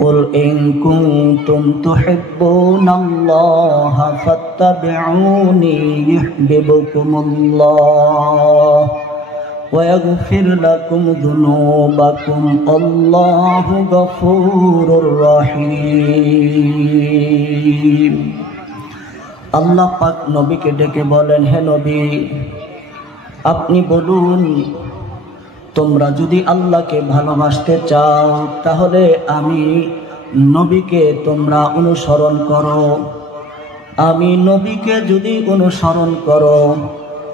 قل إن كنتم تحبون الله فاتبعوني يحببكم الله ويغفر لكم ذنوبكم الله غفور رحيم। আল্লাহ পাক নবীকে ডেকে বলেন, হে নবী, আপনি বলুন, তোমরা যদি আল্লাহকে ভালোবাসতে চাও তাহলে আমি নবীকে তোমরা অনুসরণ করো। আমি নবীকে যদি অনুসরণ করো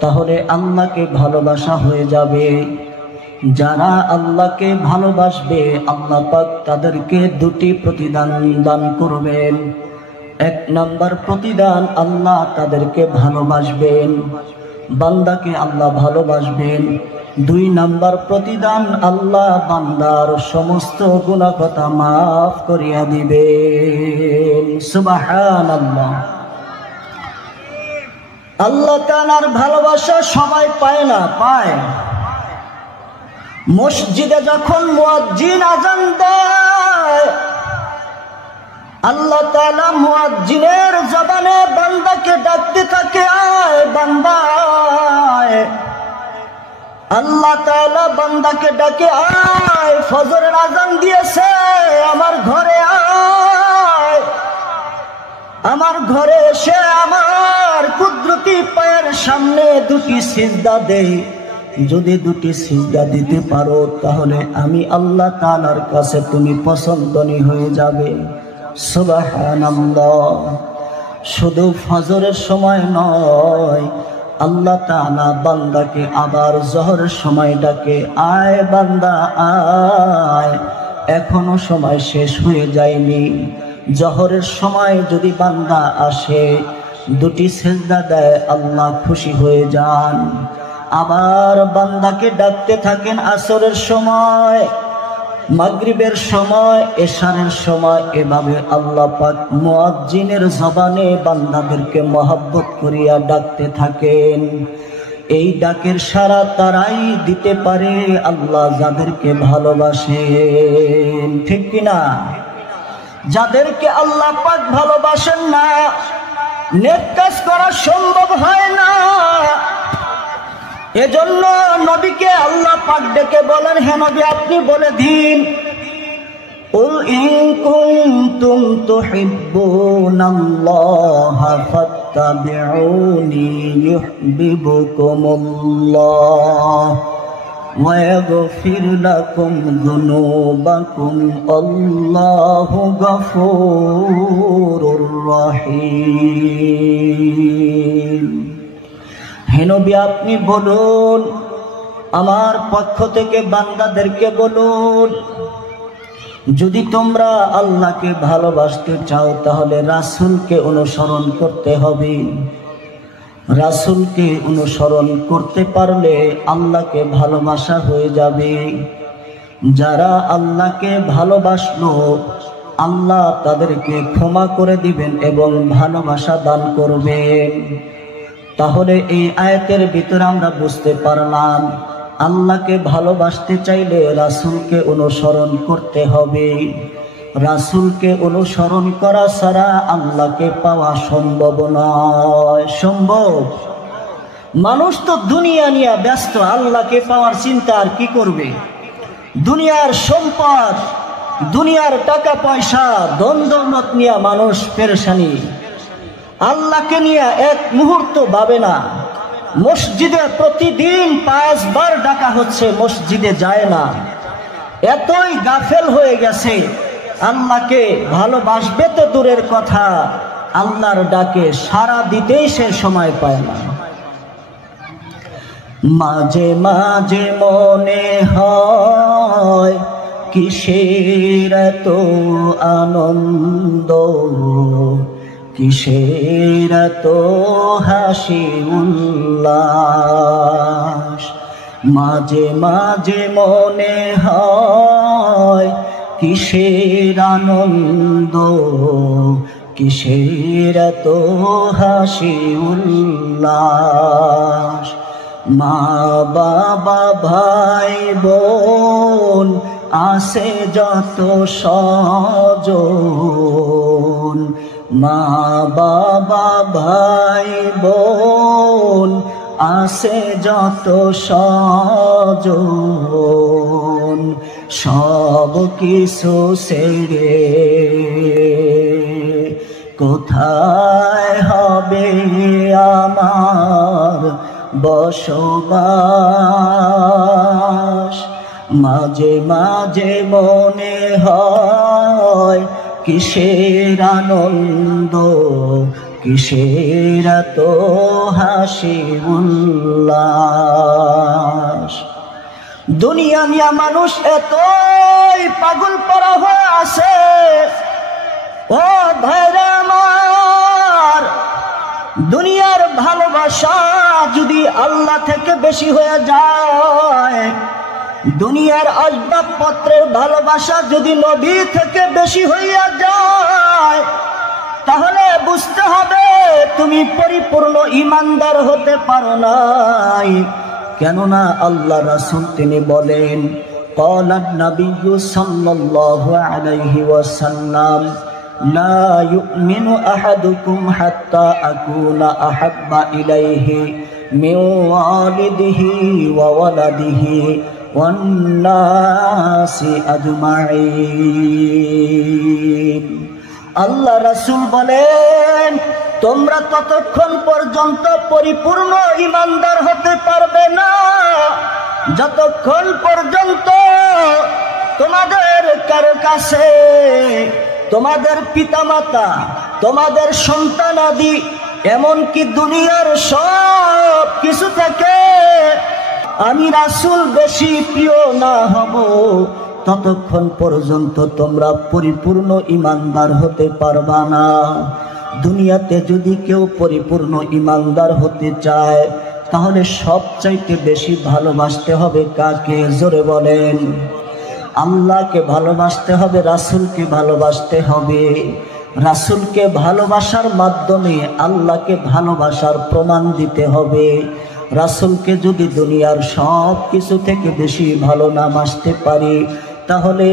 তাহলে আল্লাহকে ভালোবাসা হয়ে যাবে। যারা আল্লাহকে ভালোবাসবে আল্লাহ পাক তাদেরকে দুটি প্রতিদান দান করবেন। এক নাম্বার প্রতিদান, আল্লাহ তাদেরকে ভালোবাসবেন, বান্দাকে আল্লাহ ভালোবাসবেন। দুই নাম্বার প্রতিদান, আল্লাহ বান্দার সমস্ত গুনাহ কথা মাফ করিয়া দিবেন। সুবহানাল্লাহ। আল্লাহ তাআলার ভালোবাসা সবাই পায় না, পায়। মসজিদে যখন মুয়াজ্জিন আযান দেয়, আল্লাহ তাআলা মুয়াজ্জিনের জবানে বান্দাকে ডাকতে থাকে, আয় বান্দা আয়। আল্লাহ তাআলা বান্দাকে ডাকে, আয় ফজরের আযান দিয়েছে, আমার ঘরে আয়। আমার ঘরে এসে আমার কুদরতি পায়ের সামনে দুটি সিজদা দে। যদি দুটি সিজদা দিতে পারো তাহলে আমি আল্লাহ তাআলার কাছে তুমি পছন্দনী হয়ে যাবে। সুবহানাল্লাহ। শুধু ফজরের সময় নয়, আল্লাহ তাআলা বান্দাকে আবার জোহরের সময় ডাকে, আয় বান্দা আয়, এখনো সময় শেষ হয়ে যায়নি। জোহরের সময় যদি বান্দা আসে, দুটি সিজদা দেয়, আল্লাহ খুশি হয়ে যান। আবার বান্দাকে ডাকতে থাকেন আসরের সময়, মাগরিবের সময়, এশারের সময়। এভাবে আল্লাহ পাক মুয়াজ্জিনের জবানে বান্দাদেরকে মহব্বত করিয়া ডাকতে থাকেন। এই ডাকের সাড়া তারাই দিতে পারে আল্লাহ যাদেরকে ভালোবাসেন, ঠিক কিনা? যাদেরকে আল্লাহ পাক ভালোবাসেন না, নেক কাজ করা সম্ভব হয় না। এজন্য নবীকে আল্লাহ পাক ডেকে বলেন, হে নবী আপনি বলে দিন, কুল ইন কুনতুম তুহিব্বুনাল্লাহা ফাত্তাবিউনি ইউহিব্বুকুমুল্লাহ ওয়া ইয়াগফির লাকুম যুনুবাকুম আল্লাহু গফুরুর রহিম। হে নবী আপনি বলুন, আমার পক্ষ থেকে বান্দাদেরকে বলুন, যদি তোমরা আল্লাহকে ভালোবাসতে চাও তাহলে রাসূলকে অনুসরণ করতে হবে। রাসূলকে অনুসরণ করতে পারলে আল্লাহকে ভালোবাসা হয়ে যাবে। যারা আল্লাহকে ভালোবাসলো আল্লাহ তাদেরকে ক্ষমা করে দিবেন এবং ভালোবাসা দান করবেন। তাহলে এই আয়াতের ভিতরে আমরা বুঝতে পারলাম, আল্লাহকে ভালোবাসতে চাইলে রাসূলকে অনুসরণ করতে হবে। রাসূলকে অনুসরণ করা ছাড়া আল্লাহকে পাওয়া সম্ভব নয়। সম্ভব? মানুষ তো দুনিয়া নিয়ে ব্যস্ত, আল্লাহকে পাওয়ার চিন্তা আর কি করবে? দুনিয়ার সম্পদ, দুনিয়ার টাকা পয়সা, ধন দৌলত নিয়ে মানুষ পেরেশানি। আল্লাহকে নিয়ে এক মুহূর্ত ভাবে না। মসজিদে প্রতিদিন 5 বার ডাকা হচ্ছে, মসজিদে যায় না। এতই গাফেল হয়ে গেছে, আল্লাহকে ভালোবাসবে তো দূরের কথা, আল্লাহর ডাকে সাড়া দিতেই সে সময় পায় না। মাঝে মাঝে মনে হয় কিসের এত আনন্দ, কিসের এত হাসি উল্লাস। মাঝে মাঝে মনে হয় কিসের আনন্দ, কিসের এত হাসি উল্লাস। মা বাবা ভাই বোন আছে যত স্বজন, মা বাবা ভাই বোন আছে যত স্বজন, সব কিছু ছেড়ে কোথায় হবে আমার বসবাস। মাঝে মাঝে মনে হয় কিসের আনন্দ, কিসের এত হাসি উল্লাস। দুনিয়া নিয়া মানুষ এতই পাগল পরা হয়ে আছে। ও ভাইরা আমার, দুনিয়ার ভালোবাসা যদি আল্লাহ থেকে বেশি হয়ে যায়, দুনিয়ার আসবাবপত্রের ভালোবাসা যদি নবী থেকে বেশি হইয়া যায়, তাহলে বুঝতে হবে তুমি পরিপূর্ণ ঈমানদার হতে পারো নাই। কেননা আল্লাহ রাসূল তিনি বলেন, ক্বালা নবিয়্যু সাল্লাল্লাহু আলাইহি ওয়াসাল্লাম, লা ইউমিনু আহাদুকুম হাত্তা আকুনা আহাব্বা ইলাইহি মিন ওয়ালিদিহি ওয়া ওয়ালাদিহি ওয়ান নাসি আজমাইন। আল্লাহ রাসূল বলেন, তোমরা ততক্ষণ পর্যন্ত পরিপূর্ণ ঈমানদার হতে পারবে না যতক্ষণ পর্যন্ত তোমাদের কারো কাছে তোমাদের পিতামাতা, তোমাদের সন্তানাদি, এমনকি দুনিয়ার সব কিছু থেকে আমি রাসূল বেশি প্রিয় না হব, ততক্ষণ পর্যন্ত তোমরা পরিপূর্ণ ঈমানদার হতে পারবা না। দুনিয়াতে যদি কেউ পরিপূর্ণ ঈমানদার হতে চায়, তাহলে সবচাইতে বেশি ভালোবাসতে হবে কাকে? জোরে বলেন। আল্লাহকে ভালোবাসতে হবে, রাসূলকে ভালোবাসতে হবে। রাসূলকে ভালোবাসার মাধ্যমে আল্লাহকে ভালোবাসার প্রমাণ দিতে হবে। রাসূলকে যদি দুনিয়ার সব কিছু থেকে বেশি ভালো না বাসতে পারি, তাহলে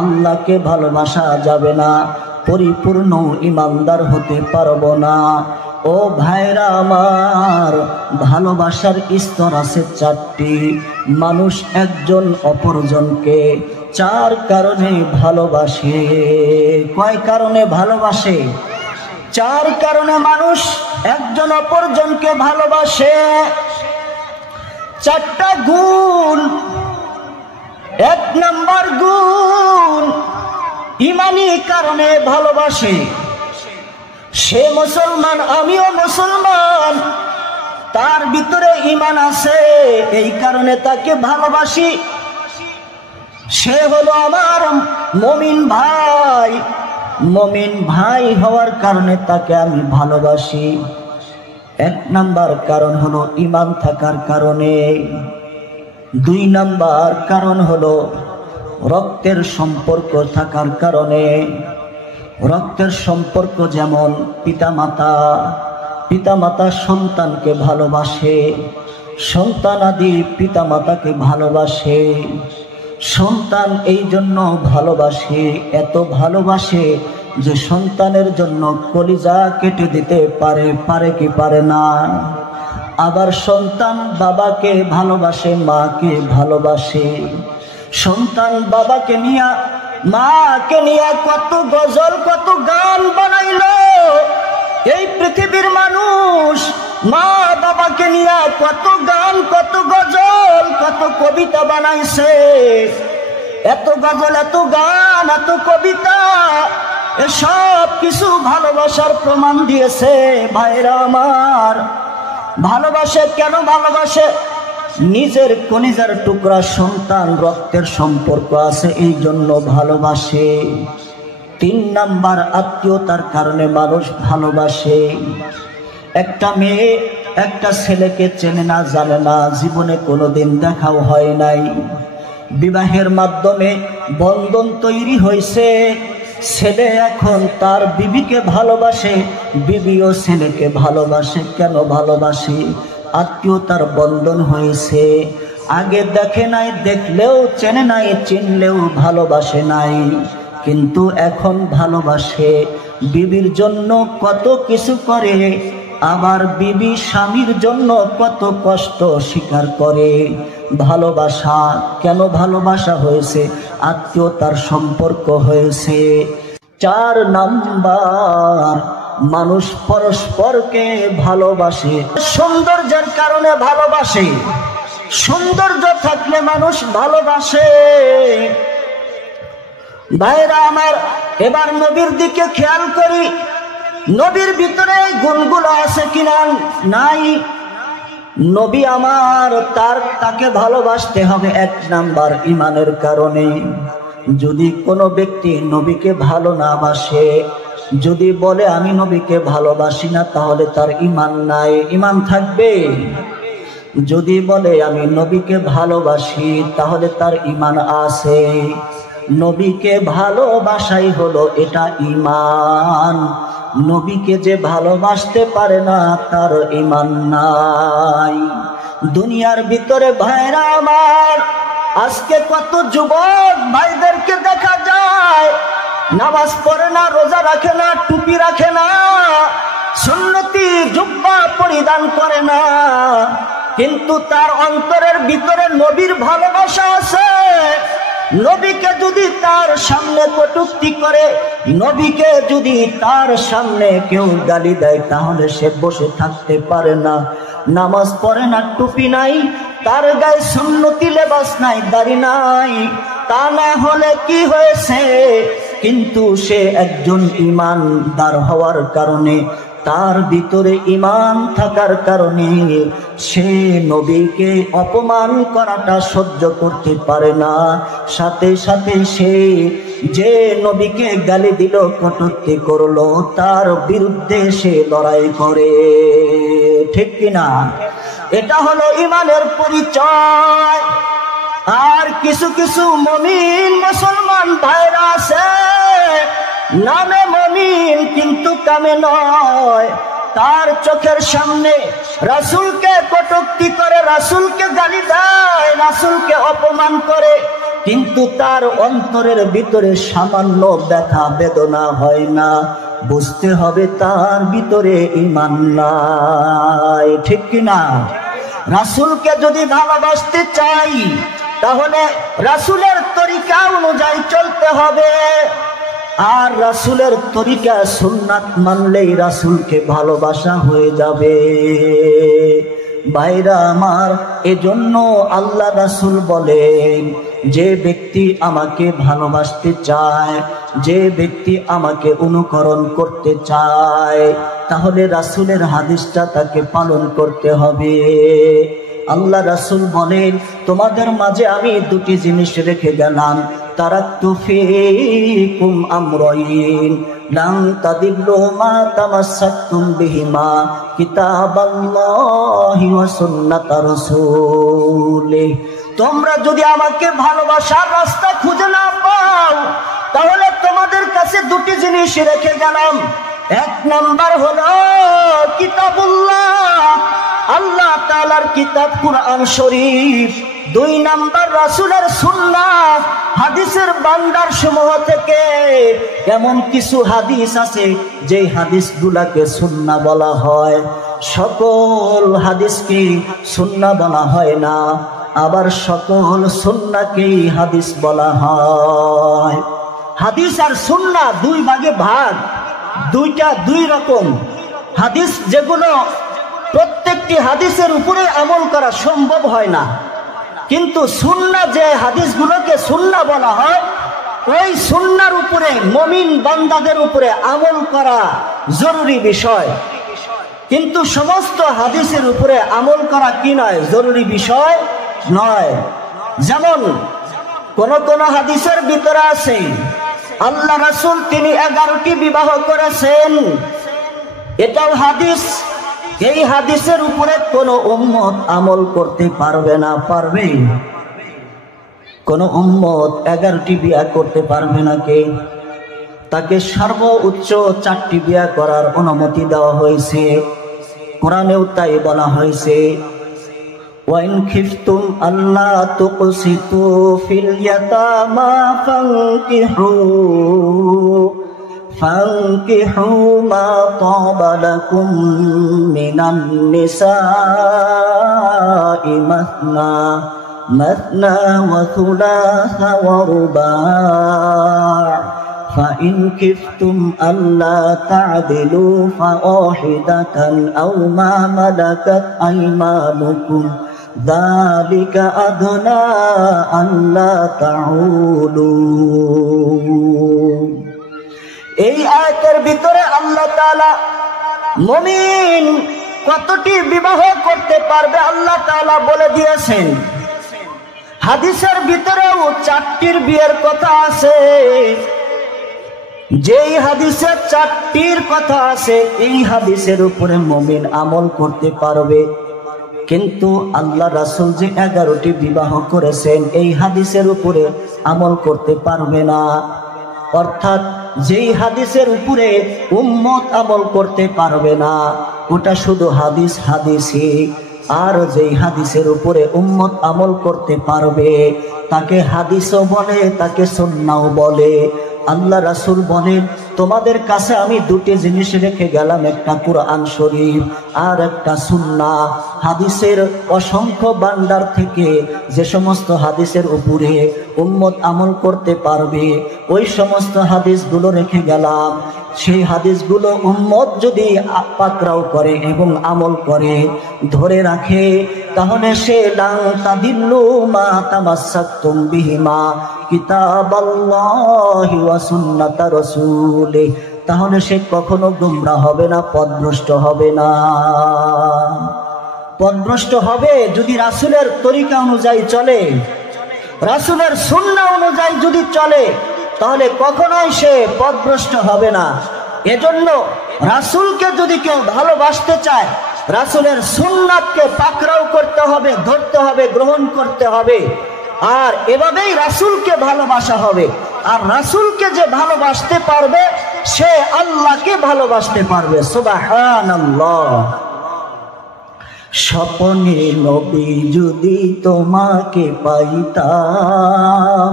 আল্লাহকে ভালোবাসা যাবে না, পরিপূর্ণ ঈমানদার হতে পারবো না। ও ভাইরা আমার, ভালোবাসার স্তর আছে চারটি। মানুষ একজন অপরজনকে চার কারণে ভালোবাসে। কয় কারণে ভালোবাসে? চার কারণে মানুষ একজন অপরজনকে ভালোবাসে। চারটা গুণ। এক নাম্বার গুণ, ঈমানি কারণে ভালোবাসে। সে মুসলমান, আমিও মুসলমান, তার ভিতরে ঈমান আছে, এই কারণে তাকে ভালোবাসি। সে হলো আমার মুমিন ভাই, মুমিন ভাই হওয়ার কারণে তাকে আমি ভালোবাসি। এক নাম্বার কারণ হলো ঈমান থাকার কারণে। দুই নাম্বার কারণ হলো রক্তের সম্পর্ক থাকার কারণে। রক্তের সম্পর্ক যেমন পিতামাতা, পিতামাতা সন্তানকে ভালোবাসে, সন্তান আদি পিতামাতাকে ভালোবাসে। সন্তান এই জন্য ভালোবাসে, এত ভালোবাসে যে সন্তানের জন্য কলিজা কেটে দিতে পারে, পারে কি পারে না? আবার সন্তান বাবাকে ভালোবাসে, মাকে ভালোবাসে। সন্তান বাবাকে নিয়া, মাকে নিয়া কত গজল, কত গান বানাইলো এই পৃথিবীর মানুষ। মা বাবাকে নিয়া কত গান, কত গজল, কত কবিতা বানাইছে। এত গজল, এত গান, এত কবিতা, এসব কিছু ভালোবাসার প্রমাণ দিয়েছে। ভাইরা আমার, ভালোবাসে কেন? ভালোবাসে নিজের কলিজার টুকরা সন্তান, রক্তের সম্পর্ক আছে, এই জন্য ভালোবাসে। তিন নাম্বার, আত্মীয়তার কারণে মানুষ ভালোবাসে। একটা মেয়ে একটা ছেলেকে চেনে না, জানে না, জীবনে কোনোদিন দেখাও হয় নাই। বিবাহের মাধ্যমে বন্ধন তৈরি হয়েছে। ছেলে এখন তার বিবিকে ভালোবাসে, বিবিও ছেলেকে ভালোবাসে। কেন ভালোবাসে? আত্মীয়তার বন্ধন হয়েছে। আগে দেখে নাই, দেখলেও চেনে নাই, চিনলেও ভালোবাসে নাই, কিন্তু এখন ভালোবাসে। বিবির জন্য কত কিছু করে, আবার বিবি স্বামীর জন্য কত কষ্ট স্বীকার করে। ভালোবাসা কেন ভালোবাসা হয়েছে? আত্মীয়তার সম্পর্ক হয়েছে। 4 নাম্বার, মানুষ পরস্পরকে ভালোবাসে। সৌন্দর্যের কারণে ভালোবাসে। সৌন্দর্য থাকলে মানুষ ভালোবাসে। ভাইরা আমার, এবার নবীর দিকে খেয়াল করি, নবীর ভিতরে গুণগুলো আছে কিনা? নাই। নবী আমার, তাকে ভালোবাসতে হবে 1 নাম্বার ঈমানের কারণে। যদি কোনো ব্যক্তি নবীকে ভালো না বাসে, যদি বলে আমি নবীকে ভালোবাসি না, তাহলে তার ঈমান নাই। ঈমান থাকবে? যদি বলে আমি নবীকে ভালোবাসি, তাহলে তার ঈমান আছে। নবীকে ভালোবাসাই হলো এটা ঈমান। নবীকে যে ভালোবাসতে পারে না, তার ঈমান নাই। দুনিয়ার ভিতরে ভাইরা আমার, আজকে কত যুবক ভাইদেরকে দেখা যায় নামাজ পড়ে না, রোজা রাখে না, টুপি রাখে না, সুন্নতি জুব্বা পরিধান করে না, কিন্তু তার অন্তরের ভিতরে নবীর ভালোবাসা আছে। নবীকে যদি তার সামনে কটূক্তি করে, নবীকে যদি তার সামনে কেউ গালি দেয়, তাহলে সে বসে থাকতে পারে না। নামাজ পড়ে না, টুপি নাই, তার গায়ে সুন্নতি লেবাস নাই, দাড়ি নাই, তা না হলে কি হয়েছে? কিন্তু সে একজন ঈমানদার হওয়ার কারণে, তার ভিতরে ঈমান থাকার কারণে সে নবীকে অপমান করাটা সহ্য করতে পারে না। সাথে সাথে সে যে নবীকে গালি দিল, কটূক্তি করলো, তার বিরুদ্ধে সে লড়াই করে। ঠিক কিনা? এটা হলো ঈমানের পরিচয়। আর কিছু কিছু মুমিন মুসলমান ভাইরা আছে, নামে মুমিন কিন্তু কামে নয়। তার চোখের সামনে রাসূলকে কটূক্তি করে, রাসূলকে গালি দেয়, রাসূলকে অপমান করে, কিন্তু তার অন্তরের ভিতরে সামান্য ব্যথা বেদনা হয় না। বুঝতে হবে তার ভিতরে ঈমান নাই। ঠিক কিনা? রাসূলকে যদি ভালোবাসতে চাই, তাহলে রাসূলের তরিকা অনুযায়ী চলতে হবে। আর রাসূলের তরিকা সুন্নাত মানলেই রাসূলকে ভালোবাসা হয়ে যাবে। ভাইরা আমার, এজন্য আল্লাহ রাসূল বলেন, যে ব্যক্তি আমাকে ভালোবাসতে চায়, যে ব্যক্তি আমাকে অনুকরণ করতে চায়, তাহলে রাসূলের হাদিসটা তাকে পালন করতে হবে। আল্লাহ রাসূল বলেন, তোমাদের মাঝে আমি 2টি জিনিস রেখে গেলাম। তারাকতু ফীকুম আমরাইন লান তাদিল্লু মা তামাসসাকতুম বিহিমা কিতাবাল্লাহি ওয়া সুন্নাতা রাসূলিহি। তোমরা যদি আমাকে ভালোবাসার রাস্তা খুঁজে না পাও, তাহলে তোমাদের কাছে 2টি জিনিস রেখে গেলাম। 1 নাম্বার হলো কিতাবুল্লাহ, আল্লাহ তাআলার কিতাব কুরআন শরীফ। 2 নাম্বার রাসূলের সুন্নাহ, হাদিসের ভান্ডার সমূহ থেকে এমন কিছু হাদিস আছে যে হাদিসগুলোকে সুন্নাহ বলা হয়। সকল হাদিসকে সুন্নাহ বলা হয় না, আবার সকল সুন্নাহকেই হাদিস বলা হয়। হাদিস আর সুন্নাহ 2 ভাগে ভাগ। 2 রকম হাদিস, যেগুলো প্রত্যেকটি হাদিসের উপরে আমল করা সম্ভব হয় না, কিন্তু সুন্নাহ যে হাদিসগুলোকে সুন্নাহ বলা হয়, ওই সুন্নাহর উপরে মুমিন বান্দাদের উপরে আমল করা জরুরি বিষয়। কিন্তু সমস্ত হাদিসের উপরে আমল করা কি নয়? জরুরি বিষয় নয়। যেমন কোন কোন হাদিসের ভিতরে আছে আল্লাহ রাসূল তিনি 11টি বিবাহ করেছেন, এটাও হাদিস। এই হাদিসের উপরে কোন উম্মত আমল করতে পারবে না। পারবে? কোন উম্মত 11টি বিয়ে করতে পারবে না। কে? তাকে সর্বোচ্চ 4টি বিয়ে করার অনুমতি দেওয়া হয়েছে। কোরআনেও তাই বলা হয়েছে, وإن خفتم ألا تقسطوا في اليتامى فانكحوا ما طاب لكم من النساء مثنى وثلاث ورباع فإن خفتم ألا تعدلوا فواحدة أو ما ملكت أيمانكم ذلك أدنى ألا تعولوا। এই আয়াতের ভিতরে আল্লাহ তাআলা মুমিন কতটি বিবাহ করতে পারবে আল্লাহ তাআলা বলে দিয়েছেন। হাদিসের ভিতরেও 4টির বিয়ের কথা আছে। যেই হাদিসে 4টির কথা আছে এই হাদিসের উপরে মুমিন আমল করতে পারবে, কিন্তু আল্লাহ রাসূল যে 11টি বিবাহ করেছেন এই হাদিসের উপরে আমল করতে পারবে না। অর্থাৎ যেই হাদিসের উপরে উম্মত আমল করতে পারবে না ওটা শুধু হাদিসই, আর যেই হাদিসের উপরে উম্মত আমল করতে পারবে তাকে হাদিসও বলে, তাকে সুন্নাহও বলে। আল্লাহ রাসূল বলেন, তোমাদের কাছে আমি 2টি জিনিস রেখে গেলাম, একটা কুরআন শরীফ আর একটা সুন্নাহ। হাদিসের অসংখ্য ভান্ডার থেকে যে সমস্ত হাদিসের উপরে উম্মত আমল করতে পারবে ওই সমস্ত হাদিসগুলো রেখে গেলাম। সেই হাদিসগুলো উম্মত যদি পাকড়াও করে এবং আমল করে, ধরে রাখে, তাহলে সে লা তাদিল্লু মা তামাসসাকতুম বিহিমা কিতাবাল্লাহি ওয়া সুন্নাতা রাসূলিহি, তাহলে সে কখনো গোমরাহ হবে না, পথভ্রষ্ট হবে না। পথভ্রষ্ট হবে যদি রাসূলের তরিকা অনুযায়ী চলে, রাসূলের সুন্নাহ অনুযায়ী যদি চলে, তাহলে কখনোই সে পথভ্রষ্ট হবে না। এজন্য রাসূলকে যদি কেউ ভালোবাসতে চায় রাসূলের সুন্নাতকে পাকড়াও করতে হবে, ধরতে হবে, গ্রহণ করতে হবে। আর এভাবেই রাসূলকে ভালোবাসা হবে। আর রাসূলকে যে ভালোবাসতে পারবে সে আল্লাহকে ভালোবাসতে পারবে। সুবহানাল্লাহ। স্বপ্নে নবী যদি তোমাকে পাইতাম,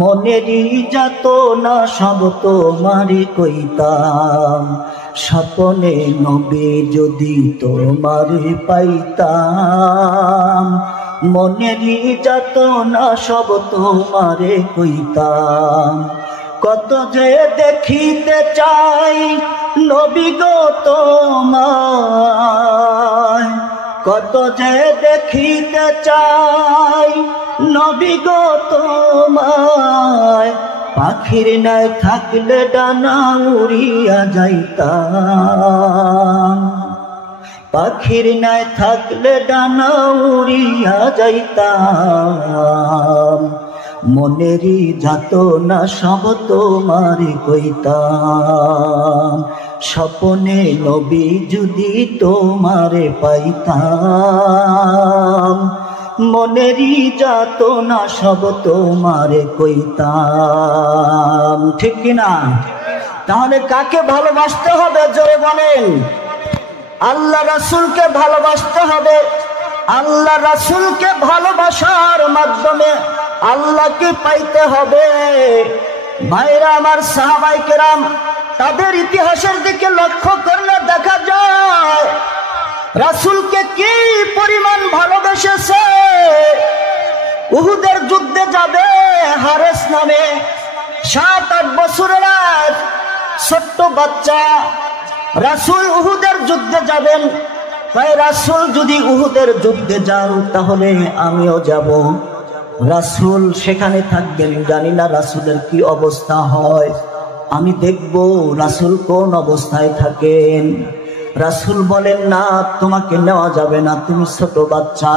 মনেরই যাতনা সব তোমারে কইতাম। স্বপ্নে নবী যদি তোমারে পাইতাম, মনেরই যাতনা সব তোমারে কইতাম। কত যে দেখিতে চাই নবী গো তোমায়, কত যে দেখিতে চাই নবী গো তোমায়। পাখির নাই থাকলে ডানা উড়িয়া যাইতাম, পাখির নাই থাকলে ডানা উড়িয়া যাইতাম। মনেরই যাতনা সব তোমারে কইতাম। স্বপ্নে নবী যদি তোমারে পাইতাম, মনেরই যাতনা সব তোমারে কইতাম। ঠিক কিনা? তাহলে কাকে ভালোবাসতে হবে জোরে বলেন? আল্লাহ রাসূলকে ভালোবাসতে হবে। আল্লাহ রাসূলকে ভালোবাসার মাধ্যমে আল্লাহকে পাইতে হবে। ভাইরা আমার, সাহাবায়ে কেরাম তাদের ইতিহাসের দিকে লক্ষ্য করলে দেখা যায় রাসূলকে কি পরিমাণ ভালোবেসেছে। উহুদের যুদ্ধে যাবে হারেস নামে 7-8 বছরের এক ছোট্ট বাচ্চা, রাসূল উহুদের যুদ্ধে যাবেন। তাই রাসূল যদি উহুদের যুদ্ধে যান তাহলে আমিও যাব। রাসূল সেখানে থাকবেন, জানি না রাসূলের কি অবস্থা হয়, আমি দেখব রাসূল কোন অবস্থায় থাকেন। রাসূল বলেন, না তোমাকে নেওয়া যাবে না, তুমি ছোট বাচ্চা।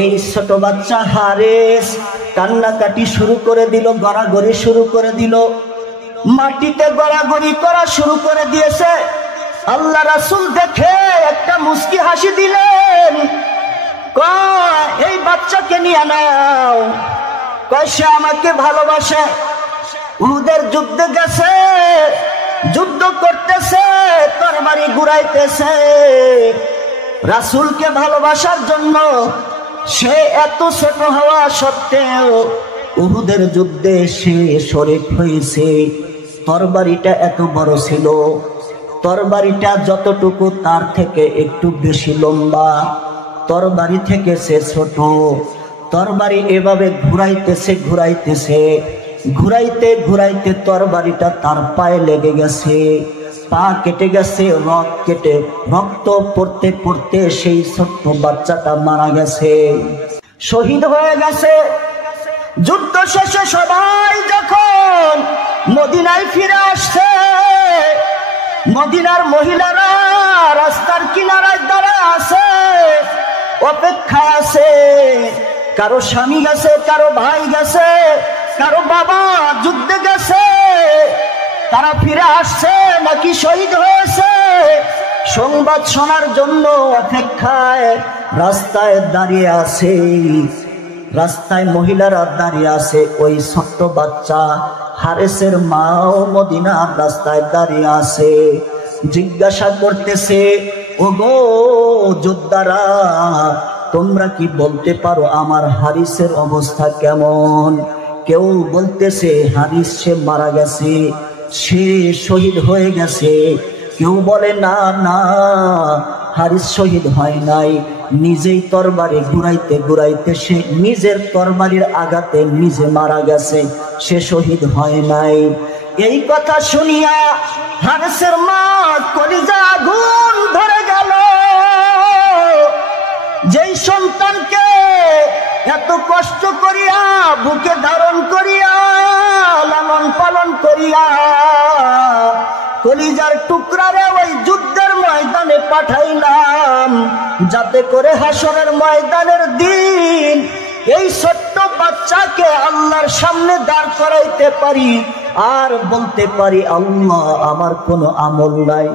এই ছোট বাচ্চা হারেস কান্নাকাটি শুরু করে দিল, গড়াগড়ি শুরু করে দিল, মাটিতে গড়াগড়ি করা শুরু করে দিয়েছে। আল্লাহ রাসূল দেখে একটা মুস্কি হাসি দিলেন, কয় এই বাচ্চাকে নিয়ে নাও। কয় সে আমাকে ভালোবাসে, উহুদের যুদ্ধে গেছে, যুদ্ধ করতেছে, তরবারি ঘুরাইতেছে, রাসূলকে ভালোবাসার জন্য সে এত ছোট হওয়া সত্ত্বেও উহুদের যুদ্ধে সে শরীক হয়েছে। তরবারিটা এত বড় ছিল, তরবারিটা যতটুকু তার থেকে একটু বেশি লম্বা, তরবারি থেকে সে ছোট। তরবারি এভাবে ঘুরাইতেছে ঘুরাইতে ঘুরাইতে তরবারিটা তার পায়ে লেগে গেছে, পা কেটে গেছে, রক্ত পড়তে পড়তে সেই ছোট্ট বাচ্চাটা মারা গেছে, শহীদ হয়ে গেছে। যুদ্ধ শেষে সবাই যখন মদিনায় ফিরে আসছে, মদিনার মহিলারা রাস্তার কিনারায় দাঁড়ায় আছে, অপেক্ষায় আছে। কারো স্বামী গেছে, কারো ভাই গেছে, কারো বাবা যুদ্ধে গেছে, তারা ফিরে আসছে নাকি শহীদ হয়েছে সংবাদ শোনার জন্য অপেক্ষায় রাস্তায় দাঁড়িয়ে আছে। রাস্তায় মহিলারা দাঁড়িয়ে আছে, ওই ছোট্ট বাচ্চা হারেসের মাও মদিনার রাস্তায় দাঁড়িয়ে আছে। জিজ্ঞাসা করতেছে, ও গো যোদ্ধারা, তোমরা কি বলতে পারো আমার হারিসের অবস্থা কেমন? কেউ বলতেছে হারিস সে মারা গেছে, সে শহীদ হয়ে গেছে। কেউ বলে না না, হারিস শহীদ হয় নাই, নিজেই তরবারি ঘুরাইতে ঘুরাইতে সে নিজের তরবারির আঘাতে নিজে মারা গেছে, সে শহীদ হয় নাই। এই কথা শুনিয়া হারিসের মা কলিজা আগুন ধরে গেল। যেই সন্তানকে এত কষ্ট করিয়া বুকে ধারণ করিয়া লালন পালন করিয়া কলিজার টুকরারে ওই যুদ্ধের ময়দানে পাঠাইলাম, যাতে করে হাসরের ময়দানের দিন এই ছোট্ট বাচ্চাকে আল্লাহর সামনে দাঁড় করাইতে পারি আর বলতে পারি, আল্লাহ আমার কোনো আমল নাই,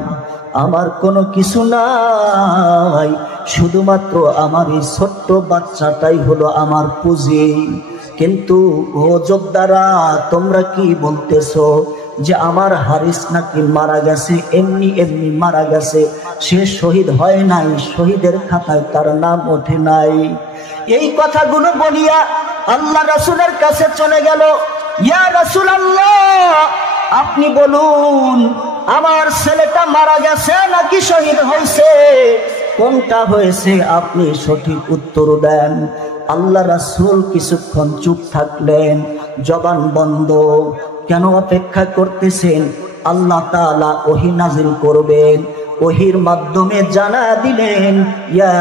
আমার কোনো কিছু নাই, শুধুমাত্র আমার এই ছোট্ট বাচ্চাটাই হলো আমার পুঁজি। কিন্তু ও যোদ্ধারা, তোমরা কি বলতেছো যে আমার হারিস নাকি মারা গেছে, এমনি এমনি মারা গেছে, সে শহীদ হয় নাই, শহীদের খাতায় তার নাম ওঠে নাই। এই কথাগুলো বলিয়া আল্লাহ রাসূলের কাছে চলে গেল। ইয়া রাসূলুল্লাহ, আপনি বলুন আমার ছেলেটা মারা গেছে নাকি শহীদ হয়েছে, কোনটা হয়েছে আপনি সঠিক উত্তর দেন। আল্লাহ রাসূল কিছুক্ষণ চুপ থাকলেন, জবান বন্ধ। কেন অপেক্ষা করতেছেন? আল্লাহ তাআলা ওহী নাযিল করবেন, ওহীর মাধ্যমে জানা দিলেন, ইয়া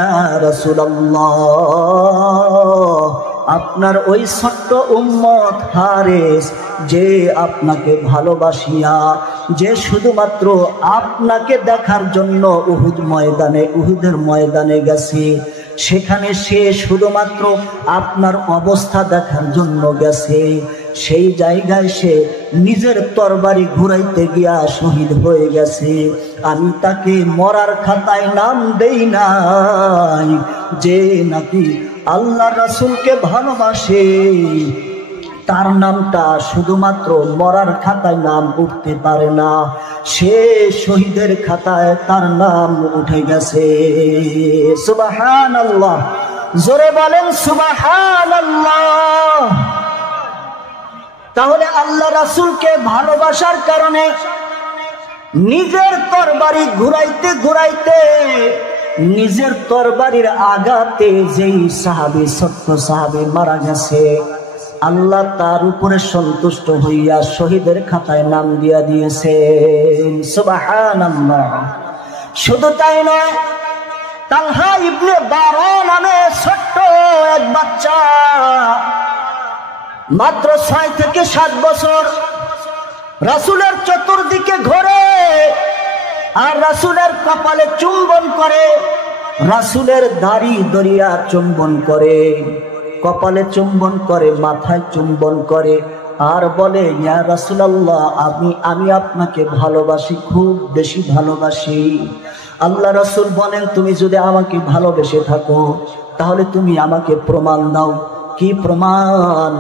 রাসূলুল্লাহ, আপনার ওই ছোট্ট উম্মত হারেস যে আপনাকে ভালোবাসিয়া, যে শুধুমাত্র আপনাকে দেখার জন্য উহুদের ময়দানে গেছে, সেখানে সে শুধুমাত্র আপনার অবস্থা দেখার জন্য গেছে, সেই জায়গায় সে নিজের তরবারি ঘুরাইতে গিয়া শহীদ হয়ে গেছে। আমি তাকে মরার খাতায় নাম দেই নাই। যে নাকি আল্লাহ রাসূলকে ভালোবাসে, তার নামটা শুধুমাত্র মরার খাতায় নাম উঠতে পারে না, সে শহীদের খাতায় তার নাম উঠে গেছে। সুবহানাল্লাহ, জোরে বলেন সুবহানাল্লাহ। তাহলে আল্লাহ রাসূলকে ভালোবাসার কারণে নিজের তরবারি ঘুরাইতে ঘুরাইতে নিজের তরবারির আঘাতে যেই সাহাবী, ছোট্ট সাহাবী মারা গেছে, আল্লাহ তার উপরে সন্তুষ্ট হইয়া শহীদের খাতায় নাম দিয়া দিয়েছেন। সুবহানাল্লাহ। শুধু তাই নয়, তালহা ইবনে বারা নামে ছোট্ট এক বাচ্চা, মাত্র 6 থেকে 7 বছর, রাসূলের চতুর্দিকে ঘোরে আর রাসূলের কপালে চুম্বন করে, রাসূলের দাড়ি দরিয়া চুম্বন করে, কপালে চুম্বন করে, মাথায় চুম্বন করে, আর বলে, ইয়া রাসূলুল্লাহ, আমি আপনাকে ভালোবাসি, খুব বেশি ভালোবাসি। আল্লাহ রাসূল বলেন, তুমি যদি আমাকে ভালোবেসে থাকো তাহলে তুমি আমাকে প্রমাণ দাও। কি প্রমাণ?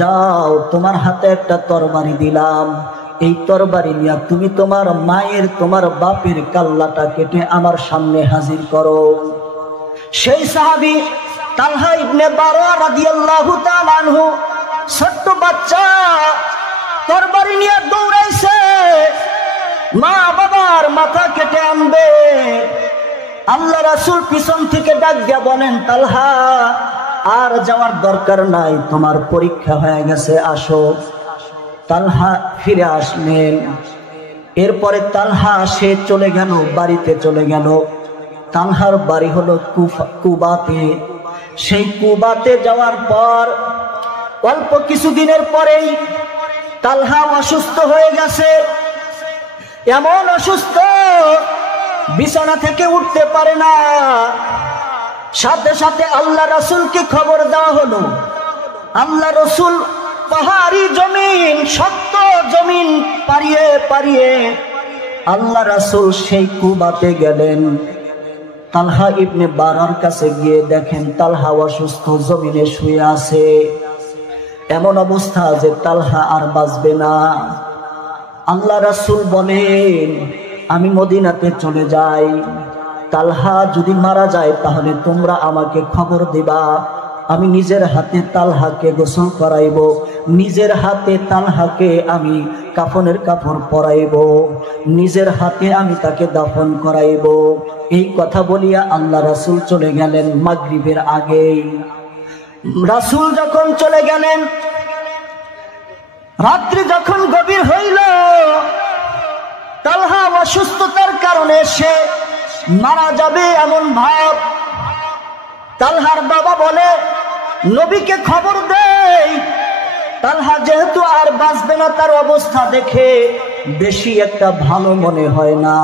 যাও, তোমার হাতে একটা তরবারি দিলাম, এই তরবারি নিয়ে তুমি তোমার মায়ের, তোমার বাপের কাল্লাটা কেটে আমার সামনে হাজির করো। সেই সাহাবী তালহা ইবনে বারা রাদিয়াল্লাহু তাআলা আনহু ছোট্ট বাচ্চা তরবারি নিয়ে দৌড়াইছে মা বাবার মাথা কেটে আনবে। আল্লাহ রাসূল পিছন থেকে ডাক দিয়া বলেন, তালহা আর যাওয়ার দরকার নাই, তোমার পরীক্ষা হয়ে গেছে, আসো। তালহা ফিরে আসলেন। এরপরে তালহা সে চলে গেল, বাড়িতে চলে গেল। তালহার বাড়ি হলো কুবাতে। সেই কুবাতে যাওয়ার পর অল্প কিছুদিনের পরেই তালহা অসুস্থ হয়ে গেছে। এমন অসুস্থ, বিছানা থেকে উঠতে পারে না। সাথে সাথে আল্লাহ রাসূলকে খবর দেওয়া হলো। আল্লাহ রাসূল পাহাড়ি জমিন, শক্ত জমিন পারিয়ে পারিয়ে আল্লাহ রাসূল সেই কুবাতে গেলেন। তালহা ইবনে বারার কাছে গিয়ে দেখেন তালহা অসুস্থ, জমিনে শুয়ে আছে। এমন অবস্থা যে তালহা আর বাঁচবে না। আল্লাহ রাসূল বলেন, আমি মদিনাতে চলে যাই, তালহা যদি মারা যায় তাহলে তোমরা আমাকে খবর দিবা। আমি নিজের হাতে তালহাকে গোসল করাইব, নিজের হাতে তালহাকে আমি কাফনের কাপড় পরাইব, নিজের হাতে আমি তাকে দাফন করাইব। এই কথা বলিয়া আল্লাহ রাসূল চলে গেলেন মাগরিবের আগেই। রাসূল যখন চলে গেলেন, রাত্রি যখন গভীর হইল, তালহা অসুস্থতার কারণে সে মারা যাবে এমন ভাব। তালহার বাবা বলে, নবীকে খবর দেই। তালহা যেহেতু আর বাঁচবে না, তার অবস্থা দেখে বেশি একটা ভালো মনে হয় না।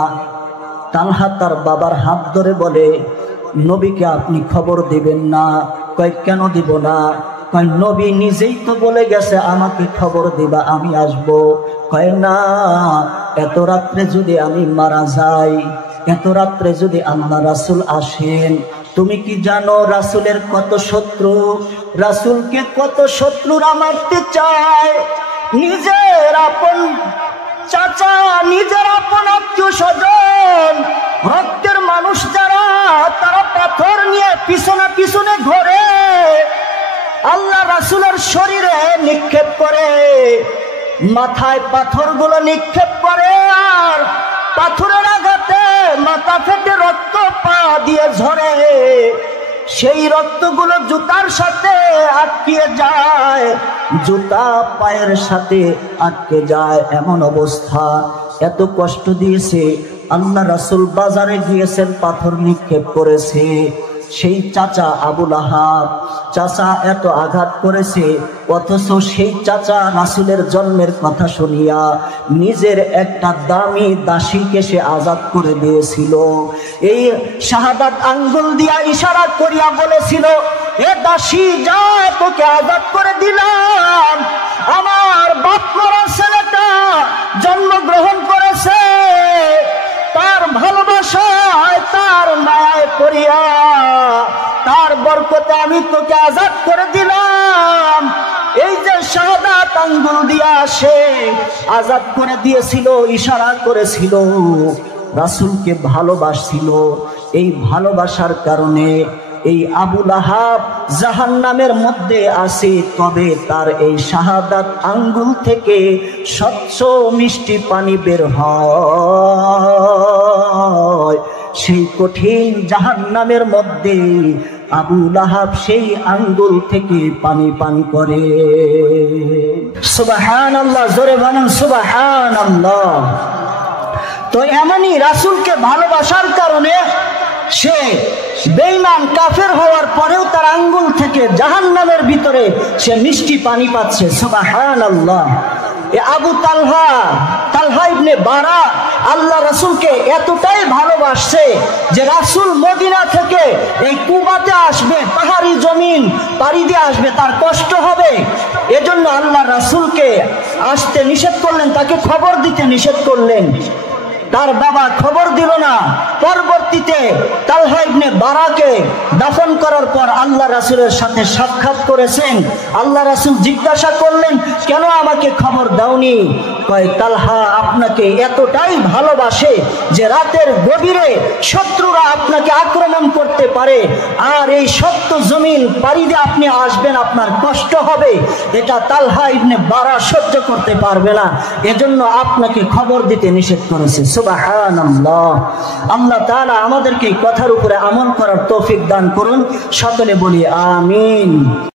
তালহা তার বাবার হাত ধরে বলে, নবীকে আপনি খবর দিবেন না। কয়, কেন দিব না? কয়, নবী নিজেই তো বলে গেছে আমাকে খবর দিবা, আমি আসব। কয়, না, এত রাত্রে যদি আমি মারা যাই, এত রাত্রে যদি আল্লাহ রাসূল আসেন, তুমি কি জানো রাসূলের কত শত্রু? রাসূলকে কত শত্রুরা মারতে চায়। নিজের আপন চাচা, নিজের আপন আত্মীয় স্বজন, রক্তের মানুষ যারা, তারা পাথর নিয়ে পিছনে পিছনে ঘোরে, আল্লাহ রাসূলের শরীরে নিক্ষেপ করে, মাথায় পাথরগুলো নিক্ষেপ করে, আর পাথরের আঘাতে মাথা ফেটে রক্ত পা দিয়ে ঝরে। সেই রক্তগুলো জুতার সাথে আটকে যায়, জুতা পায়ের সাথে আটকে যায়। এমন অবস্থা, এত কষ্ট দিয়েছে। আল্লাহ রাসূল বাজারে গিয়েছেন, পাথর নিক্ষেপ করেছে। সেই চাচা আবু লাহাব, চাচা এত আঘাত করেছে, অথচ সেই চাচা রাসূলের জন্মের কথা শুনিয়া নিজের একটা দামি দাসীকে সে আজাদ করে দিয়েছিল। এই শাহাদাত আঙ্গুল দিয়া ইশারা করিয়া বলেছিল, এ দাসী, যা, তোকে আজাদ করে দিলাম। আমার বাপ মরা ছেলেটা জন্মগ্রহণ করেছে, তার ভালোবাসায়, তার মায়ায় পড়িয়া, তার বরকতে আমি তোকে আজাদ করে দিলাম। এই যে শাহাদাত আঙ্গুল দিয়া সে আজাদ করে দিয়েছিল, ইশারা করেছিল, রাসূলকে ভালোবাসছিল। এই ভালোবাসার কারণে এই আবু লাহাব জাহান্নামের মধ্যে আছে, তবে তার এই শাহাদাত আঙ্গুল থেকে স্বচ্ছ মিষ্টি পানি বের হয়। সেই কঠিন জাহান্নামের মধ্যে আবু লাহাব সেই আঙ্গুল থেকে পানি পান করে। সুবহানাল্লাহ, জোরে বলেন সুবহানাল্লাহ। তো এমনই রাসূলকে ভালোবাসার কারণে সে বেঈমান কাফের হওয়ার পরেও তার আঙ্গুল থেকে জাহান্নামের ভিতরে সে মিষ্টি পানি পাচ্ছে। সুবহানাল্লাহ। এ আবু তালহা, তালহা ইবনে বারা আল্লাহ রাসূলকে এতটাই ভালোবাসছে যে রাসূল মদিনা থেকে এই কুবাতে আসবে, পাহাড়ি জমিন পাড়ি দিয়ে আসবে, তার কষ্ট হবে। এজন্য আল্লাহ রাসূলকে আসতে নিষেধ করলেন, তাকে খবর দিতে নিষেধ করলেন। তার বাবা খবর দিল না। পরবর্তীতে তালহা ইবনে বারাকে দাফন করার পর আল্লাহ রাসূলের সাথে সাক্ষাৎ করেছেন। আল্লাহ রাসূল জিজ্ঞাসা করলেন, কেন আমাকে খবর দাওনি? কয়, তালহা আপনাকে এতটাই ভালোবাসে যে রাতের গভীরে শত্রুরা আপনাকে আক্রমণ করতে পারে, আর এই শক্ত জমিন পাড়ি দিয়ে আপনি আসবেন, আপনার কষ্ট হবে, এটা তালহা ইবনে বারা সহ্য করতে পারবে না, এজন্য আপনাকে খবর দিতে নিষেধ করেছে। সুবহানাল্লাহ। আল্লাহ তাআলা আমাদেরকে এই কথার উপরে আমল করার তৌফিক দান করুন। সকলে বলি আমিন।